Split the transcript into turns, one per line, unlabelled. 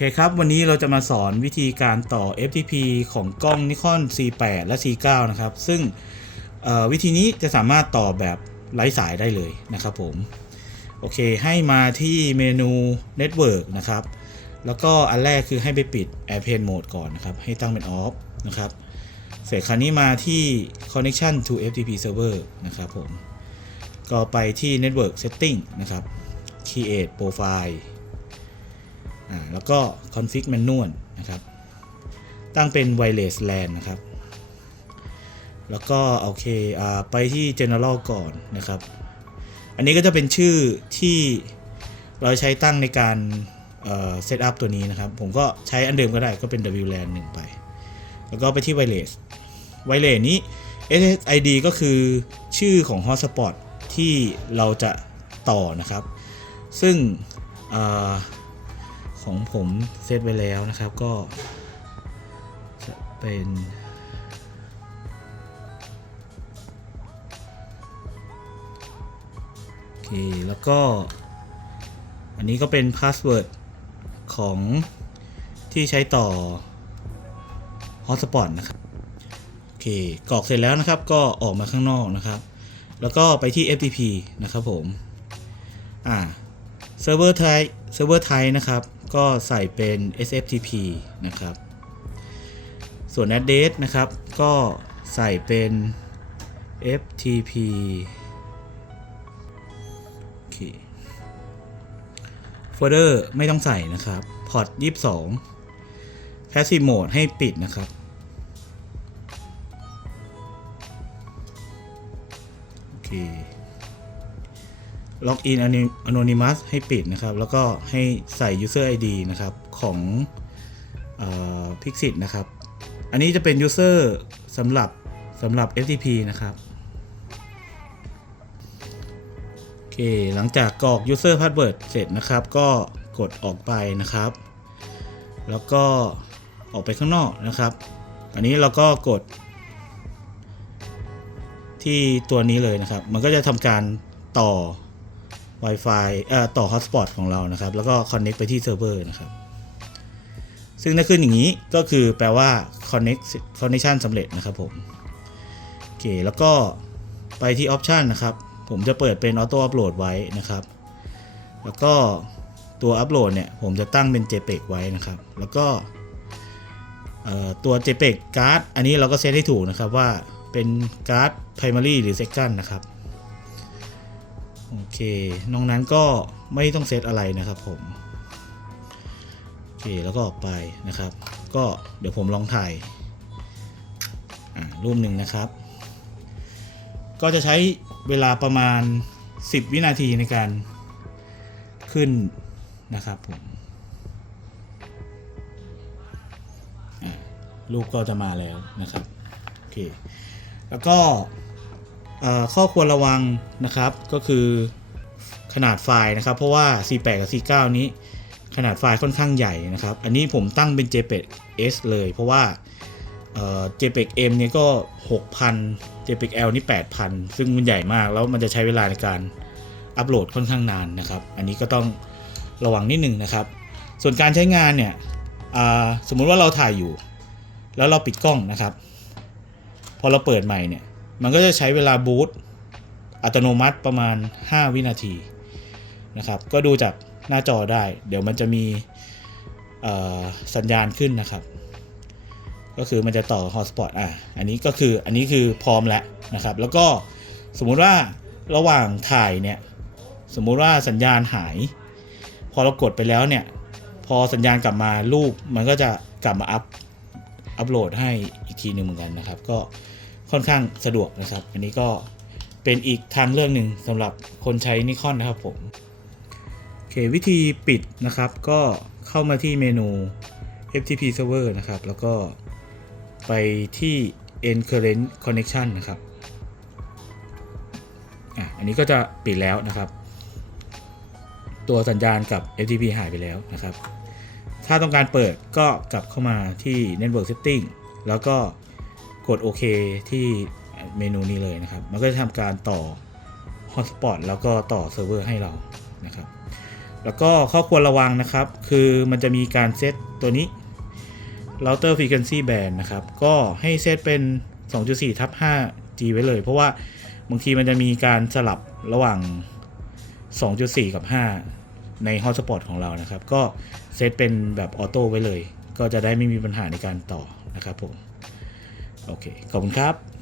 เคครับ วันนี้เราจะมาสอนวิธีการต่อ FTP ของกล้อง Nikon C8 และ C9 นะครับ ซึ่งวิธีนี้จะสามารถต่อแบบไร้สายได้เลยนะครับผม โอเค ให้มาที่เมนู Network นะครับ แล้วก็อันแรกคือให้ไปปิด Airplane Mode ก่อนนะครับ ให้ตั้งเป็น Off นะครับ เสร็จคราวนี้มาที่ Connection to FTP Server นะครับผม ก็ไปที่ Network Setting นะครับ Create Profile แล้วก็ config manual นะครับ ตั้งเป็น wireless LAN นะครับ แล้วก็โอเคอไปที่ general ก่อนนะครับ อันนี้ก็จะเป็นชื่อที่เราใช้ตั้งในการเซตอัพตัวนี้นะครับ ผมก็ใช้อันเดิมก็ได้ก็เป็น WLAN 1 ไป แล้วก็ไปที่ wireless wireless นี้ SSID ก็คือชื่อของ hotspot ที่เราจะต่อนะครับ ซึ่ง ของผมเซตไว้แล้วนะครับก็จะเป็นโอเคแล้วก็ อันนี้ก็เป็นพาสเวิร์ดของที่ใช้ต่อ Hotspot นะครับโอเคกรอกเสร็จแล้วนะครับก็ออกมาข้างนอกนะครับ แล้วก็ไปที่ FTP นะครับผมอ่าเซิร์ฟเวอร์ไทยเซิร์ฟเวอร์ไทยนะครับ ก็ใส่เป็น SFTP นะครับ ส่วน address นะครับ ก็ใส่เป็น FTP โอเคโฟลเดอร์ไม่ต้องใส่นะครับพอร์ต22 Passive Mode ให้ปิดนะครับ โอเค ล็อกอิน Anonymous ให้ปิดนะครับ แล้วก็ให้ใส่ User ID นะครับ ของเอ่อ Pixit นะครับ อันนี้จะเป็น User สำหรับสำหรับ FTP นะครับโอเคหลังจากกรอก User Password เสร็จนะครับ ก็กดออกไปนะครับ แล้วก็ออกไปข้างนอกนะครับ อันนี้เราก็กด ที่ตัวนี้เลยนะครับ มันก็จะทำการต่อ Wi-Fi เอ่อต่อ Hotspot ของเรานะครับ แล้วก็ Connect ไปที่เซิร์ฟเวอร์นะครับ ซึ่งถ้าขึ้นอย่างนี้ก็คือแปลว่า Connect Connection สำเร็จนะครับผม โอเค แล้วก็ไปที่ Option นะครับ ผมจะเปิดเป็น Auto Upload ไว้นะครับ แล้วก็ตัว Upload เนี่ย ผมจะตั้งเป็น JPEG ไว้นะครับ แล้วก็ตัว JPEG card อันนี้เราก็เซตให้ถูกนะครับว่าเป็นการ์ด primary หรือ second นะครับ โอเคนอกนั้นก็ไม่ต้องเซตอะไรนะครับผมโอเคแล้วก็ออกไปนะครับ ก็เดี๋ยวผมลองถ่ายรูปหนึ่งนะครับ ก็จะใช้เวลาประมาณ 10 วินาทีในการขึ้นนะครับผมรูปก็จะมาแล้วนะครับ โอเค แล้วก็ ข้อควรระวังนะครับก็คือขนาดไฟล์นะครับ เพราะว่า C8 กับ C9 นี้ขนาดไฟล์ค่อนข้างใหญ่นะครับ อันนี้ผมตั้งเป็น JPEG S เลย เพราะว่า JPEG M เนี่ยก็ 6,000 JPEG L นี่ 8,000 ซึ่งมันใหญ่มาก แล้วมันจะใช้เวลาในการอัปโหลดค่อนข้างนานนะครับ อันนี้ก็ต้องระวังนิดนึงนะครับ ส่วนการใช้งานเนี่ยสมมุติว่าเราถ่ายอยู่ แล้วเราปิดกล้องนะครับ พอเราเปิดใหม่เนี่ย มันก็จะใช้เวลาบูตอัตโนมัติประมาณ 5 วินาทีนะครับก็ดูจากหน้าจอได้ เดี๋ยวมันจะมีสัญญาณขึ้นนะครับ ก็คือมันจะต่อ hotspot อะอันนี้ก็คืออันนี้คือพร้อมแล้วนะครับ แล้วก็สมมุติว่าระหว่างถ่ายเนี่ยสมมุติว่าสัญญาณหาย พอเรากดไปแล้วเนี่ย พอสัญญาณกลับมารูปมันก็จะกลับมาอัพอัปโหลดให้อีกทีหนึ่งเหมือนกันนะครับ ก็ ค่อนข้างสะดวกนะครับ อันนี้ก็เป็นอีกทางเรื่องหนึ่งสำหรับคนใช้นิคอนนะครับผมโอเควิธีปิดนะครับก็เข้ามาที่เมนู FTP Server นะครับ แล้วก็ไปที่ End Current Connection นะครับอะอันนี้ก็จะปิดแล้วนะครับ ตัวสัญญาณกับ FTP หายไปแล้วนะครับ ถ้าต้องการเปิดก็กลับเข้ามาที่ Network Setting แล้วก็ กดโอเคที่เมนูนี้เลยนะครับ มันก็จะทำการต่อ Hotspot แล้วก็ต่อเซิร์ฟเวอร์ให้เรานะครับ แล้วก็ข้อควรระวังนะครับ คือมันจะมีการเซตตัวนี้ router frequency band นะครับ ก็ให้เซตเป็น 2.4ทับ 5G ไว้เลย เพราะว่าบางทีมันจะมีการสลับระหว่าง 2.4 กับ 5 ใน hotspot ของเรานะครับ ก็เซตเป็นแบบออโต้ไว้เลย ก็จะได้ไม่มีปัญหาในการต่อนะครับผม โอเค ขอบคุณครับ